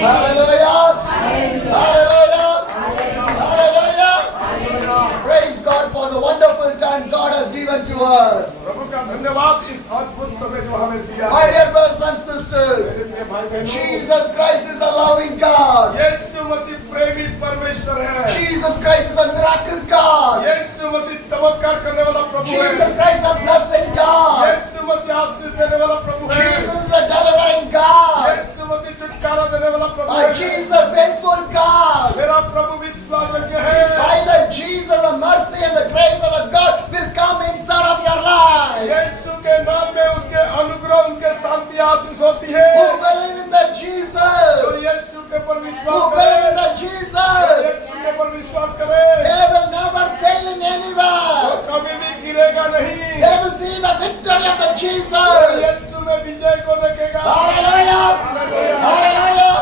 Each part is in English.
Hallelujah. Hallelujah. Hallelujah. Praise God for the wonderful time God has given to us. प्रभु का धन्यवाद इस अद्भुत समय जो हमें दिया My है। dear brothers and sisters, मेरे प्रिय भाई बहनों, Jesus Christ is a loving God. यीशु मसीह प्रेमी परमेश्वर है। Jesus Christ is a miracle God. यीशु मसीह चमत्कार करने वाला प्रभु है। Jesus Christ is a blessing God. यीशु मसीह आशीष देने वाला प्रभु है। Jesus is a delivering God. यीशु मसीह छुटकारा देने वाला प्रभु My है। Jesus is a faithful God. मेरा प्रभु विश्वासयोग्य है। By the Jesus, the mercy and the grace of the God will come inside of your life. यीशु के नाम में उसके अनुग्रह, उनके शांति आशीष होती है। Who believe in the तो Jesus? यीशु के पर Who विश्वास believe in करे, the Jesus? यीशु के पर विश्वास करे, They will never fail in वो anywhere. कभी भी गिरेगा नहीं। They will see the victory of the वो Jesus. यीशु में विजय को देखेगा। Hallelujah. Hallelujah.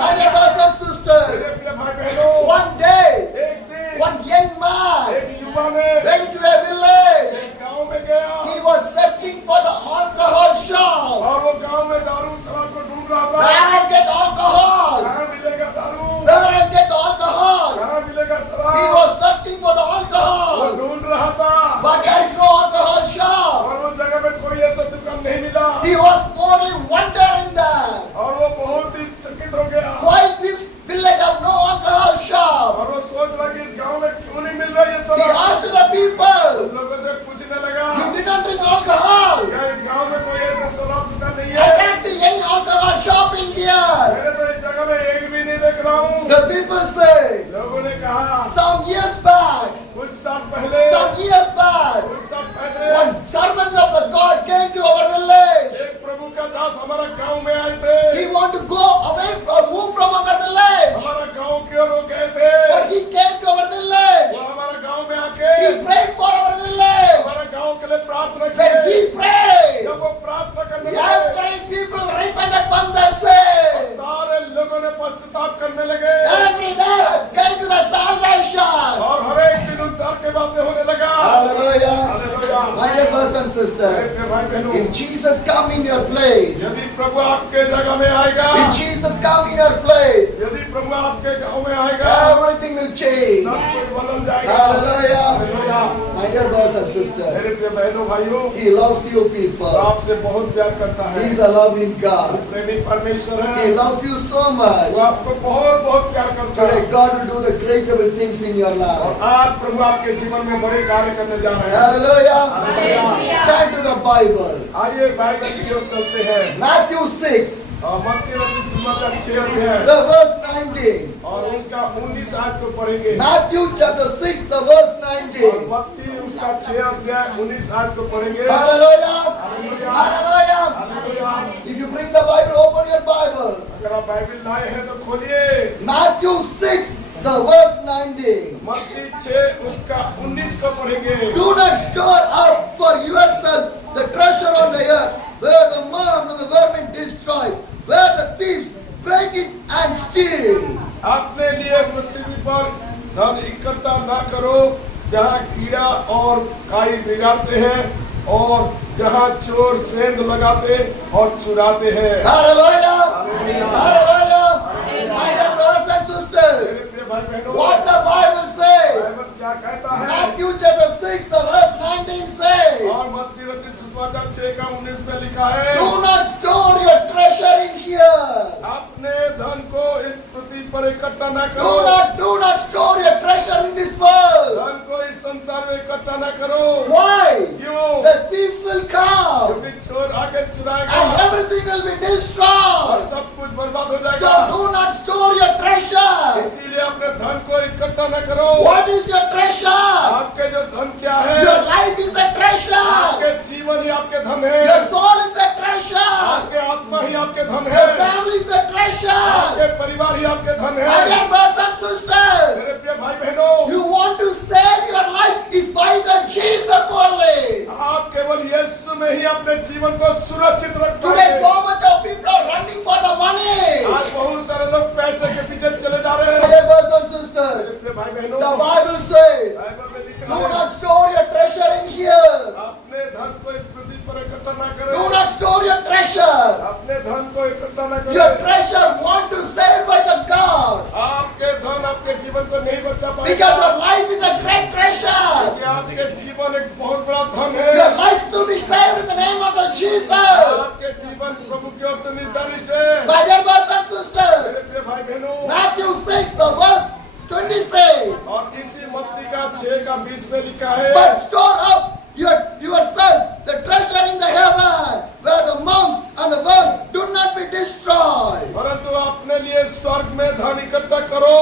My dear brothers and sisters, मेरे प्रिय भाई बहनों, one day, एक दिन one young man एक युवा ने went to a village. एक गांव में गया He was searching for the alcohol shop. और वो गांव में दारू शराब को ढूंढ रहा था। Where I get alcohol? कहाँ मिलेगा दारू, Where I get alcohol? कहाँ मिलेगा He शराब, was searching for the वो alcohol. ढूंढ रहा था। But there is no alcohol shop. और उस जगह में कोई ऐसा दुकान नहीं मिला He was morely wondering that. और वो बहुत ही चकित हो गया Why this village have no alcohol shop? और वो सोच रहा कि इस गांव में क्यों नहीं मिल रहा ये He शराब। asked the people, उन लोगों से पूछने लगा, you did not drink alcohol. क्या इस गांव में कोई ऐसा शराब दुकान नहीं I है? can't see any alcohol shop in here. मैंने तो इस जगह में एक भी नहीं देख रहा हूँ। The people say, लोगों ने कहा some years back, कुछ साल पहले कुछ साल पहले one servant of the God came to our village. एक प्रभु का दास हमारा गांव में आए थे। He wanted to go away from, move from our village. हमारा गांव की ओर वो गए थे। But he came to our village. वो हमारा गांव में आके He prayed for our village. हमारा गांव के लिए प्रार्थना When की। he prayed, जब वो प्रार्थना करने लगे, every people repented from their sin. सारे लोगों ने पश्चाताप करने लगे Every day came to the salvation. और हर एक दिन उद्धार के बातें होने लगा। Hallelujah. Hallelujah. My dear brothers and मेरे sisters, प्रिय भाई बहनों, if Jesus come in your place, यदि प्रभु आपके जगह में आएगा, if Jesus come in your place, यदि प्रभु आपके गांव में आएगा, everything will change. सब कुछ बदल जाएगा। Hallelujah. Hallelujah. My dear brothers and sisters, मेरे प्रिय बहनों भाइयों, He loves you वो people. आपसे बहुत प्यार करता है। He's a loving God. प्रेमी परमेश्वर है। He loves you so much. वो आपको बहुत बहुत प्यार करता है। Today God will do the greater things in your और life. आज प्रभु आपके जीवन में बड़े कार्य करने जा रहे हैं। Hallelujah. Hallelujah. Turn to the Bible. आइए बाइबल की ओर चलते हैं। Matthew 6, मत्ती रचित सुसमाचार 6 अध्याय the verse 19. और उसका 19 आयत को पढ़ेंगे। Matthew chapter 6, the verse और 19. मत्ती उसका 6 अध्याय 19 आयत को पढ़ेंगे। Hallelujah. Hallelujah. Hallelujah. Hallelujah. If you bring the Bible, open your Bible. अगर आप बाइबल लाए हैं तो खोलिए। Matthew 6, the verse 19. मत्ती 6 उसका 19 को पढ़ेंगे। Do not store up for yourself the treasure on the earth, where the moth and the vermin destroy, where the thieves break it and steal. अपने लिए पृथ्वी पर धन इकट्ठा ना करो, जहाँ कीड़ा और काई बिगाड़ते हैं और जहाँ चोर सेंध लगाते और चुराते हैं। Hallelujah. Hallelujah. Hallelujah. My dear brothers and sisters, मेरे प्रिय भाई बहनों, what the Bible says. Bible क्या कहता है? Matthew chapter 6, the verse 19 says, और मत्ती रचित सुसमाचार 6 का 19 में लिखा है, do not store your treasure in here. अपने धन को इस पृथ्वी पर इकट्ठा ना Do करो। not store your treasure in this world. धन को इस संसार में इकट्ठा ना करो। Why? क्यों? The thieves will come क्योंकि चोर आके चुराएगा and everything will be और destroyed. सब कुछ बर्बाद हो So जाएगा। do not store your treasure. इसीलिए अपने धन को इकट्ठा न करो। What is your treasure? आपके जो धन क्या है? Your life is a treasure. आपके जीवन ही आपके धन है। Your soul is a treasure. आपके आत्मा ही आपके धन Your है। family is a treasure. आपके परिवार ही आपके धन My है। dear brothers and sisters, मेरे प्रिय भाई बहनों, you want to save your life is by the Jesus only. आप केवल यीशु में ही अपने जीवन को सुरक्षित रख Today पाएंगे। so much of people are running for the money. आज बहुत सारे लोग पैसे के पीछे चले जा रहे My हैं। dear brothers and मेरे sisters, प्रिय भाई बहनों, the Bible says, बाइबल में लिखा do है, not store your treasure in here. अपने धन को इस पृथ्वी पर इकट्ठा न Do करें। not store your treasure. अपने धन को इकट्ठा न Your करें। treasure want to save बचा Because पाएगा। your life is a great treasure. क्योंकि आपके जीवन एक बहुत बड़ा धन है। Your life to be saved in the name of the Jesus. आपके जीवन प्रभु की ओर से निर्धारित है। My dear brothers and sisters, मेरे प्रिय भाई बहनों, Matthew 6, the verse 20 says, और इसी मत्ती का 6 का 20 में लिखा है, but store up yourself the treasure in the heaven, where the mounts and the worm do not be destroyed. परंतु अपने लिए स्वर्ग में धन इकट्ठा करो,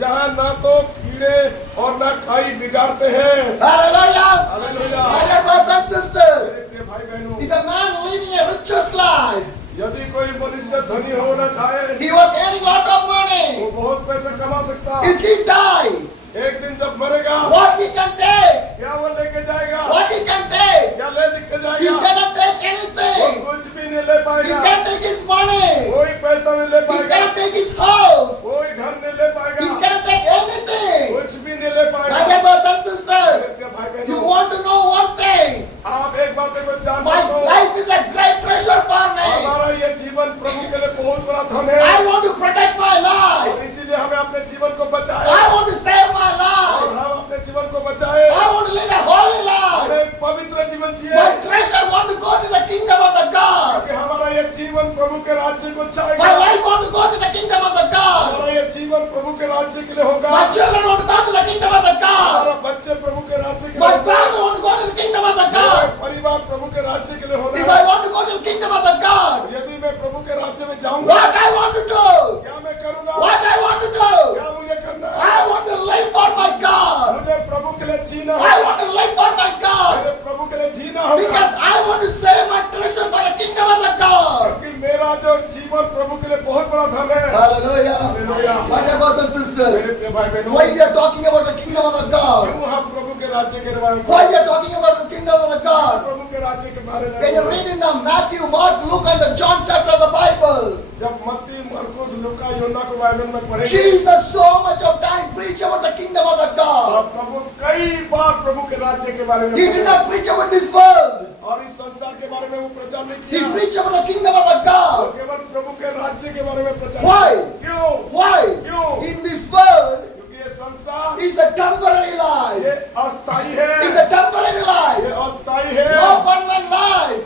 जहाँ ना तो कीड़े और ना खाई बिगाड़ते हैं। Hallelujah. Hallelujah. My dear brothers and sisters, मेरे प्रिय भाई बहनों, if a man living a righteous life, यदि कोई मनुष्य धनी होना चाहे, he was earning lot of वो money. बहुत पैसा कमा सकता। If he dies, एक दिन जब मरेगा, what he can take? क्या वो लेके जाएगा? What he can take? क्या ले के He जाएगा? cannot take वो anything. कुछ भी नहीं ले He पाएगा। cannot take his money. कोई पैसा नहीं ले He पाएगा। cannot take his house. कोई घर नहीं ले He पाएगा। cannot take anything. कुछ भी नहीं ले My पाएगा। dear brothers and sisters, मेरे भाई you बहनों, want to know one thing? आप एक बात को जानते My हो, life is a great treasure for me. हमारा ये जीवन प्रभु के लिए बहुत बड़ा धन है। I want to protect my life. और इसीलिए हमें अपने जीवन को बचाए। I want to save my और life. हम अपने जीवन को बचाए। I want to live a holy life. हमें एक पवित्र जीवन जिए। My treasure want to go to the kingdom of the God. क्योंकि हमारा ये जीवन प्रभु के राज्य को चाहेगा। My life want to go to the kingdom of the God. हमारा ये जीवन प्रभु के राज्य के लिए होगा। My children want to go to the kingdom of the God. हमारा बच्चे प्रभु के राज्य के लिए My होगा। family want to go to the kingdom of the हमारा God. परिवार प्रभु के राज्य के लिए होगा। If I want to go to the kingdom of the God, यदि मैं प्रभु के राज्य में जाऊंगा, what I want to do? क्या मैं करूंगा? What I want to do? क्या मुझे करना है? I want to live for my God. मुझे प्रभु के लिए जीना I है। want to live for my God. मेरे प्रभु के लिए जीना होगा। Because I want to save my treasure for the kingdom of the God. क्योंकि मेरा जो जीवन प्रभु के लिए बहुत बड़ा धन है। Hallelujah. Hallelujah. My dear brothers and मेरे sisters, प्रिय भाई बहनों, why we are talking about the kingdom of the God? क्यों हम प्रभु के राज्य के बारे में Why we are talking about the kingdom of the God? प्रभु के राज्य के बारे में When you read in the Matthew, Mark, Luke and the John chapter of the Bible, जब मत्ती, मरकुस, लूका, यूहन्ना को बाइबल में पढ़ेंगे, Jesus so much of time preached about the kingdom of the God. और प्रभु कई बार प्रभु के राज्य के बारे में He did पढ़े। not preach about this world. और इस संसार के बारे में वो प्रचार नहीं He किया। preached about the kingdom of the वो God. केवल प्रभु के राज्य के बारे में प्रचार Why? किया। क्यों? Why? क्यों? In this world क्योंकि ये संसार is a temporary life. ये अस्थायी है। It's a temporary life. ये अस्थायी है। No permanent life.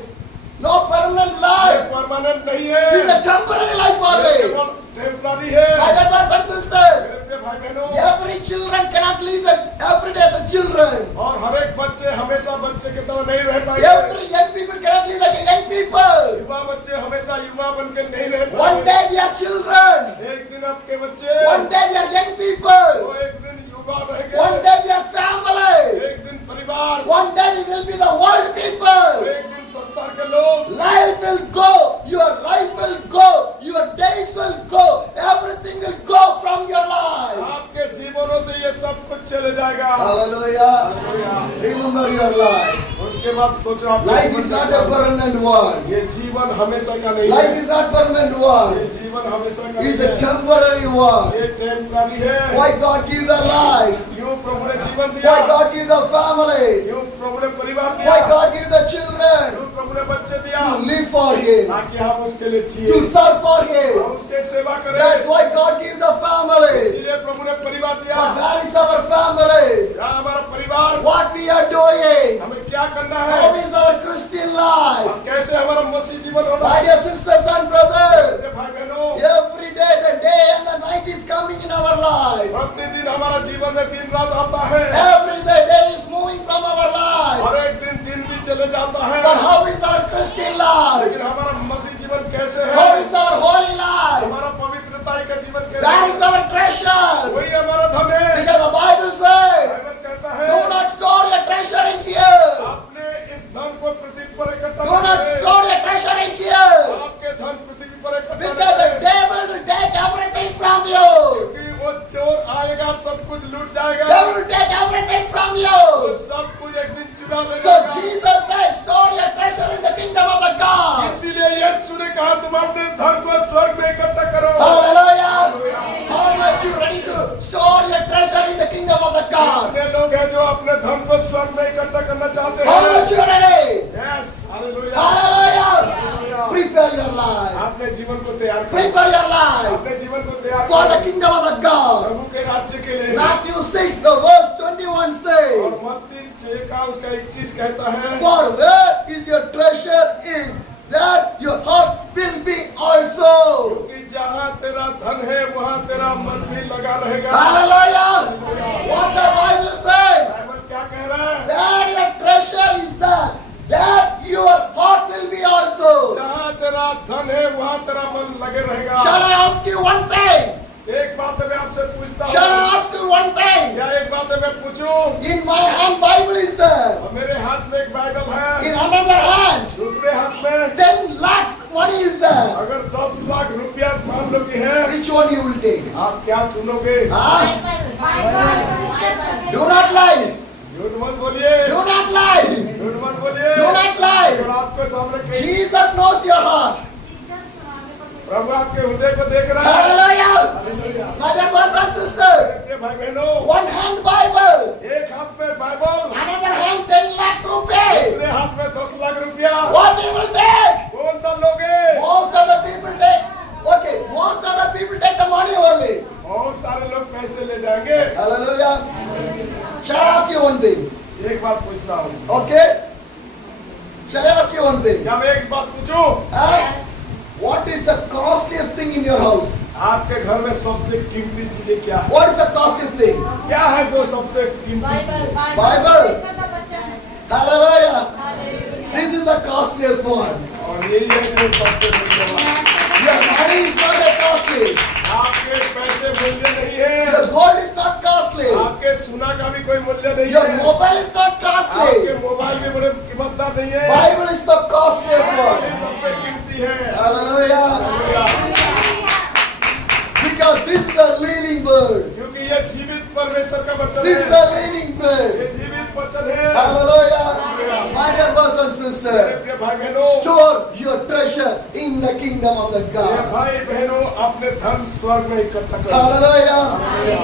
No permanent ये life. परमानेंट नहीं है। It's a temporary life ये only. केवल टेम्पररी है। My dear brothers and sisters, मेरे प्रिय भाई बहनों, every children cannot live every day as a children. और हर एक बच्चे हमेशा बच्चे की तरह नहीं रह पाएंगे। Every young people cannot live like a young people. युवा बच्चे हमेशा युवा बन के नहीं रह One पाएंगे। day they are children. एक दिन आपके बच्चे, One day they are young people. वो एक दिन युवा रहेंगे। One day they are family. एक दिन परिवार, One day they will be the world people. एक दिन संसार के लोग। Life will go. Your life will go. Your days will go. Everything will go from your life. आपके जीवनों से ये सब कुछ चले जाएगा। Hallelujah. Remember your life. उसके बाद सोचो आप Life is not a permanent one. ये जीवन हमेशा का नहीं Life है। is not permanent ये one. जीवन हमेशा का It's नहीं a है। temporary one. ये टेम्पररी है। Why God give the life? यूं प्रभु ने जीवन दिया। Why God give the family? यूं प्रभु ने परिवार दिया। Why God give the children? यूं प्रभु ने बच्चे दिया। To live for Him. ताकि हम उसके लिए जिए, To serve for Him. हम उसके सेवा करें। That's why God give the family. इसीलिए प्रभु ने परिवार दिया। But where is our family? क्या हमारा परिवार? What we are doing? हमें क्या करना How है? is our Christian life? और कैसे हमारा मसीह जीवन होना My है? dear sisters and brothers, मेरे भाई बहनों, every day the day and the night is coming in our life. प्रतिदिन हमारा जीवन में दिन रात आता है। Every day is moving from our life. और एक दिन दिन भी चले जाता है। But how is our Christian life? लेकिन हमारा मसीह जीवन कैसे How है? is our holy life? हमारा पवित्रता का जीवन कैसे That है? is our treasure. वही हमारा धन है। Because the Bible says, Bible कहता है, do not store your treasure in here. आपने इस धन को पृथ्वी पर इकट्ठा Do not करें। store your treasure in here. आपके धन पृथ्वी पर इकट्ठा Because the करें। devil will take everything from you. क्योंकि वो चोर आएगा, सब कुछ लूट जाएगा। Devil will take everything from वो you. सब कुछ एक दिन चुरा ले So जाएगा। Jesus says, store your treasure in the kingdom of the God. इसीलिए यीशु ने कहा, तुम अपने धन को स्वर्ग में इकट्ठा करो। Hallelujah. How much you ready to store your treasure in the kingdom of the God? कितने लोग हैं जो अपने धन को स्वर्ग में इकट्ठा करना चाहते How हैं? much you ready? Yes, hallelujah. Hallelujah. Prepare your life. आपने जीवन को तैयार करो। Prepare your life. अपने जीवन जीवन को तैयार for the करो kingdom of the God. प्रभु के राज्य के लिए। Matthew 6, the verse 21 और says, मत्ती 6 का उसका 21 कहता है, for where is your treasure is, there your heart will be also. क्योंकि जहाँ तेरा धन है वहाँ तेरा मन भी लगा रहेगा। Hallelujah! What the Bible says, Bible क्या कह रहा है? where your treasure is there your heart will be also. जहाँ तेरा धन है वहाँ तेरा मन लगे रहेगा। Shall I ask you one thing? एक बात मैं आपसे पूछता Shall I हूँ, ask you one thing? क्या एक बात मैं पूछूं? In my hand Bible is there. और मेरे हाथ में एक बाइबल है, In another hand, दूसरे हाथ में 10 lakhs money is there. अगर 10 लाख रुपया मान लो कि है, Which one you will take? आप क्या चुनोगे? Huh? Bible Do not lie. झूठ मत बोलिए, Do not lie. झूठ मत बोलिए। Do not lie. और आपके सामने कहीं Jesus knows your heart. प्रभु आपके हृदय को देख रहा है। Hallelujah. My dear brothers and sisters, प्रिय भाई बहनों, one hand Bible, एक हाथ में Bible, another hand 10 lakhs rupees. दूसरे हाथ में 10 लाख रुपया, What you will take? कौन सा लोगे? Most of the people take. Okay, most of the people take the money only. बहुत सारे लोग पैसे ले जाएंगे। Hallelujah. Shall I ask you one thing? एक बात पूछता हूँ, Okay? Shall I ask you one thing? क्या मैं एक बात पूछूं? Huh? What is the costliest thing in your house? आपके घर में सबसे कीमती चीजें क्या है? What is the costliest thing? क्या है जो सबसे कीमती चीज? Bible. Hallelujah. This is the costliest one. और यही है जो सबसे मूल्यवान। Your money is not that costly. आपके पैसे मूल्य नहीं है, Your gold is not costly. आपके सोना का भी कोई मूल्य नहीं Your है, mobile is not आपके costly. मोबाइल भी बड़े कीमतदार नहीं है। Bible is the costliest ये one. सबसे कीमती है। Hallelujah. Because this is the living word. क्योंकि ये जीवित परमेश्वर का वचन This is है, the living word. ये जीवित वचन है। Hallelujah. My dear brothers and मेरे sisters, प्रिय भाई बहनों, store your treasure in the kingdom of the ये God. भाई बहनों अपने धन स्वर्ग में इकट्ठा करो। Hallelujah.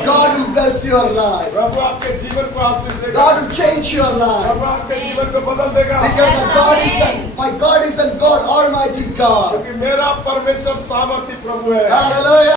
God will bless your life. प्रभु आपके जीवन को आशीष देगा, God will change your life. प्रभु आपके जीवन को बदल देगा। Because my God is a God, Almighty God. क्योंकि मेरा परमेश्वर सामर्थी प्रभु है। Hallelujah.